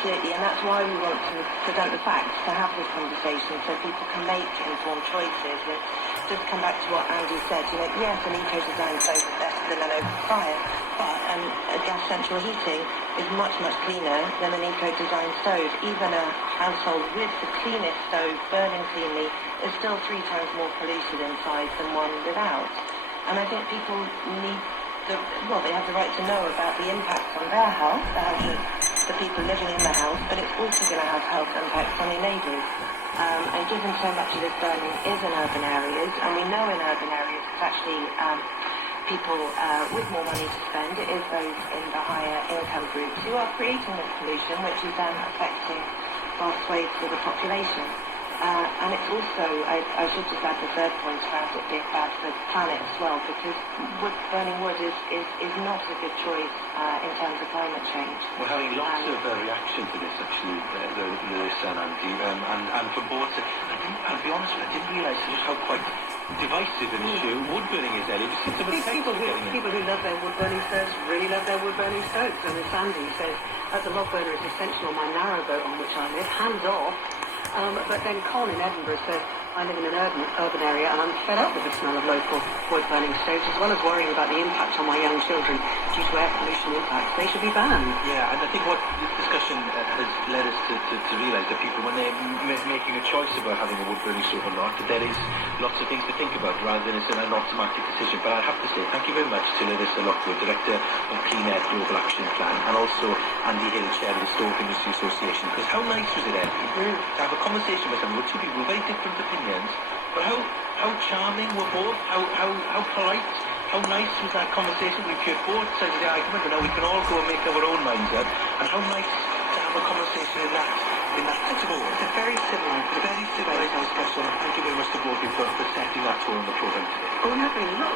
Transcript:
Absolutely, and that's why we want to present the facts, to have this conversation so people can make informed choices. And just come back to what Andy said, yes, an eco-design stove is better than an open fire, but a gas central heating is much, much cleaner than an eco-design stove. Even a household with the cleanest stove burning cleanly is still 3 times more polluted inside than one without. And I think people they have the right to know about the impacts on their health, the people living in the house, but it's also going to have health impacts on your neighbours. And given so much of this burning is in urban areas, and we know in urban areas it's actually people with more money to spend, it is those in the higher income groups who are creating this pollution, which is then affecting vast swathes of the population. And it's also, I should just add the third point about it being bad for the planet as well, because burning wood is not a good choice in terms of climate change. We're having lots of reaction to this, actually, Lewis and Andy, and from both. I'll be honest with you, I didn't realise just how quite divisive an issue wood burning is there. People who love their wood burning stoves really love their wood burning stoves. And as Andy says, as a log burner is essential on my narrow boat on which I live, hands off. But then Con in Edinburgh says, I live in an urban area and I'm fed up with the smell of local wood-burning stoves, as well as worrying about the impact on my young children due to air pollution impacts. They should be banned. Yeah, and I think what this discussion has led us to realise that people, when they're making a choice about having a wood-burning stove or not, that there is lots of things to think about rather than it's an automatic decision. But I have to say, thank you very much to Larissa Lockwood, Director of Clean Air Global Action Plan, and also Andy Hill, Chair of the Stove Industry Association. Because how nice was it, Eddie, to have a conversation with someone with two people with very different opinions, but how charming were both, how polite, how nice was that conversation. We heard both sides of the argument, and now we can all go and make our own minds up, and how nice to have a conversation in that tone. It's a very civilised discussion. Thank you very much to both of you for setting that tone on the programme today. Oh, no,